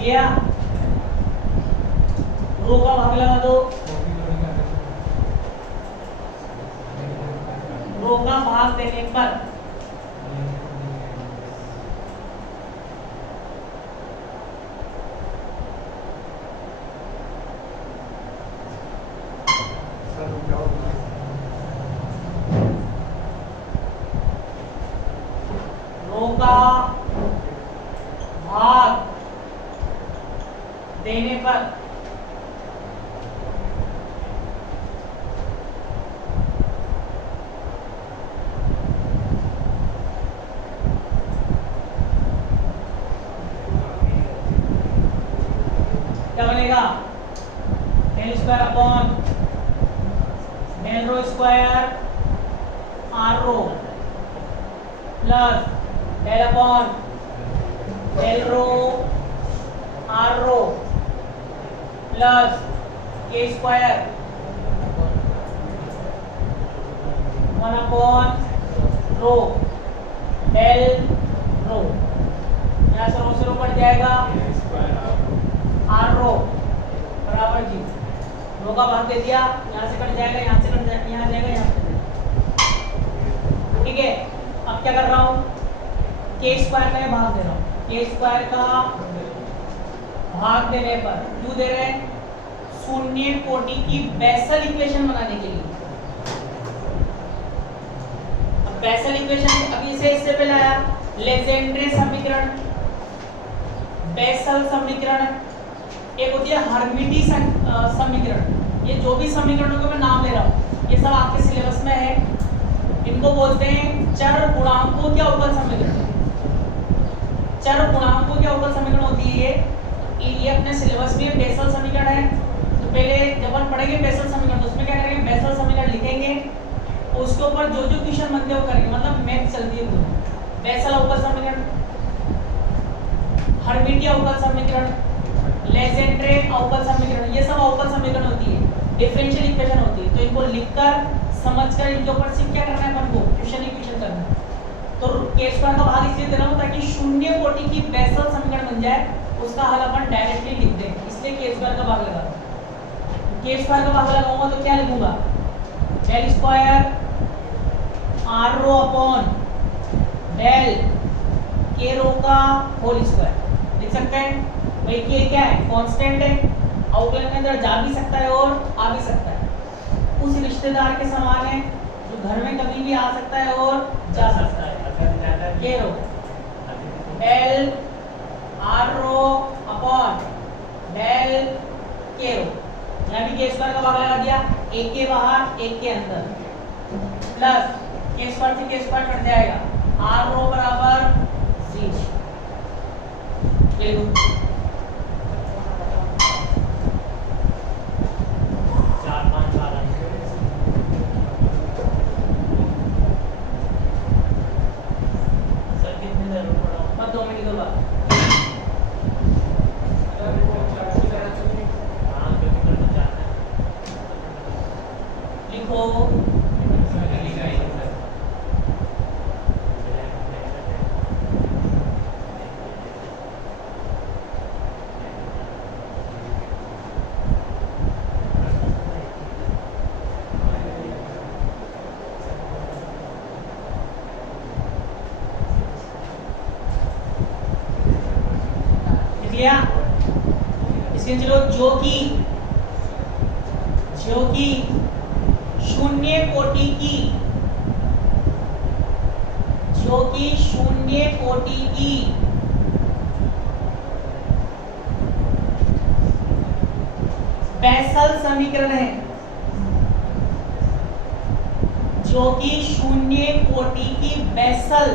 किया, रो का भाग लगा दो, रो का भाग देने पर रो का भाग देने पर क्या बनेगा? Del square upon del rho square are rho plus del upon del rho are rho plus K square 1 upon rho del rho. यहाँ से रो कट जाएगा, आर रो बराबर 0। रो का भाग दे दिया, यहाँ से कट जाएगा, यहाँ से कट जाएगा, यहाँ जाएगा, यहाँ से। ठीक है। अब क्या कर रहा हूँ? के स्क्वायर का भाग दे रहा हूँ। के स्क्वायर का भाग देने पर क्यों दे रहे हैं? शून्य कोटि की बेसल इक्वेशन बनाने के लिए। अब बेसल इक्वेशन अभी से इससे पहले आया लेजेंड्रे समीकरण, बेसल समीकरण, एक होती है हर्मिटी समीकरण। ये जो भी समीकरणों के मैं नाम ले रहा हूँ ये सब आपके सिलेबस में है। इनको बोलते हैं चर गुणांकों के अवकल समीकरण। चर गुणांकों के अवकल समीकरण होती है ये अपने सिलेबस में बेसल समीकरण है। तो पहले जब हम पढ़ेंगे बेसल समीकरण तो उसमें क्या करेंगे? बेसल समीकरण लिखेंगे, उसके ऊपर जो जो क्वेश्चन बनते हैं वो करेंगे, मतलब मैथ चलती है। बेसल अवकल समीकरण, हर्मिटियन अवकल समीकरण, लेजेंड्रे अवकल समीकरण, ये सब अवकल समीकरण होती है, डिफरेंशियल इक्वेशन होती है। तो इनको लिखकर समझकर इनके ऊपर सिर्फ क्या करना है अपन को, क्वेश्चन इक्वेशन करना है। तो के स्क्वायर का भाग इसलिए देना होता है ताकि शून्य कोटि की बेसल समीकरण बन जाए, उसका हल अपन डायरेक्टली लिख दें, इसलिए के स्क्वायर का भाग लगा। के स्क्वायर का भाग लगाऊंगा तो क्या लिखूंगा, del square are rho upon del के रो का होल स्क्वायर लिख सकते हैं भाई। के क्या है, कांस्टेंट है, अवकलन के अंदर जा भी सकता है और आ भी सकता है, उस रिश्तेदार के समान है जो घर में कभी भी आ सकता है और जा सकता है। K rho del R rho upon del के रो, यहाँ भी के स्क्वायर का भाग लगा दिया, एक के बाहर एक के अंदर, प्लस के स्क्वायर से के स्क्वायर कट जाएगा, आर रो बराबर 0। इसके चलो जो कि शून्य कोटि की बेसल समीकरण है, जो कि शून्य कोटि की बेसल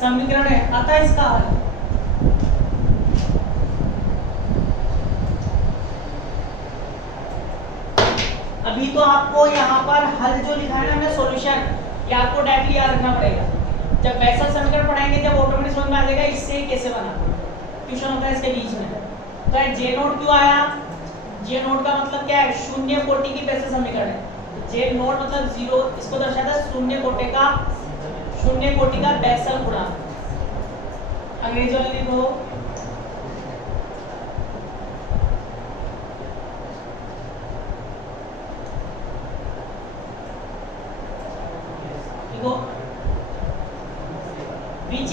समीकरण है, अतः इसका हल अभी तो आपको यहाँ पर हल जो लिखा है ना हमने सॉल्यूशन, ये आपको डायरेक्टली याद रखना पड़ेगा। जब बेसल समीकरण पढ़ाएंगे जब ऑटोमेटिक समझ में आ जाएगा इससे कैसे बना, ट्यूशन होता है इसके बीच में। तो जे नोट क्यों आया, जे नोट का मतलब क्या है, शून्य कोटि की बेसल समीकरण है। जे नोट मतलब 0, इसको दर्शाता है शून्य कोटि का बेसल गुणांक। अंग्रेजी वाले लिखो, which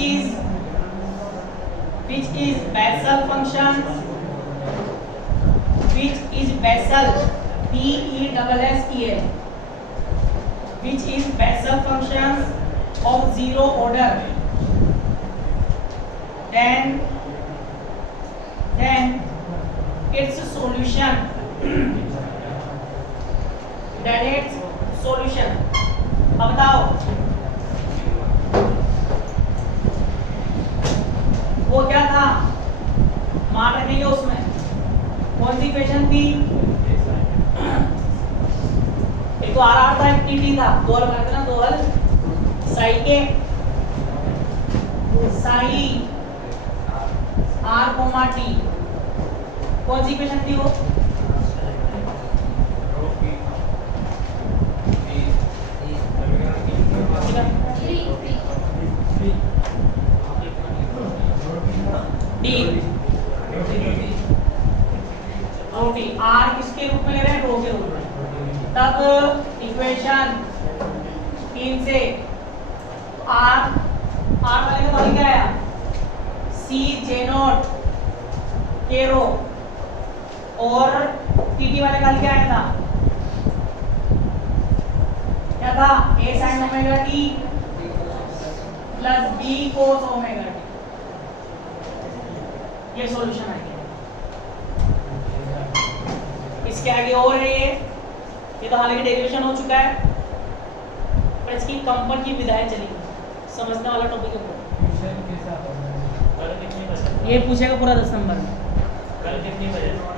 is Bessel function, which is Bessel B-E-S-S-E-L, which is Bessel functions of zero order, then its solution, then its solution। अब बताओ वो क्या था, मान रखेंगे उसमें कौन सी इक्वेशन थी, एक तो आर था, एक टी था, दो हल करते ना, दो हल साई के साई आर कोमा टी, कौन सी इक्वेशन थी वो, डी रोटी, आर किसके रूप में ले रहे हैं, रो के रूप में। तब इक्वेशन 3 से आर वाले का value क्या आया, सी जे नॉट के रो, और टी वाले का value क्या आया था, क्या था, A sine omega T plus B cos omega T. ये सॉल्यूशन आ गया। इसके आगे और है ये तो हालांकि डेरिवेशन हो चुका है, पर इसकी कंपन की विधाएं चलेगी, समझने वाला टॉपिक है। ये पूछेगा पूरा 10 नंबर में। कल कितनी बजे?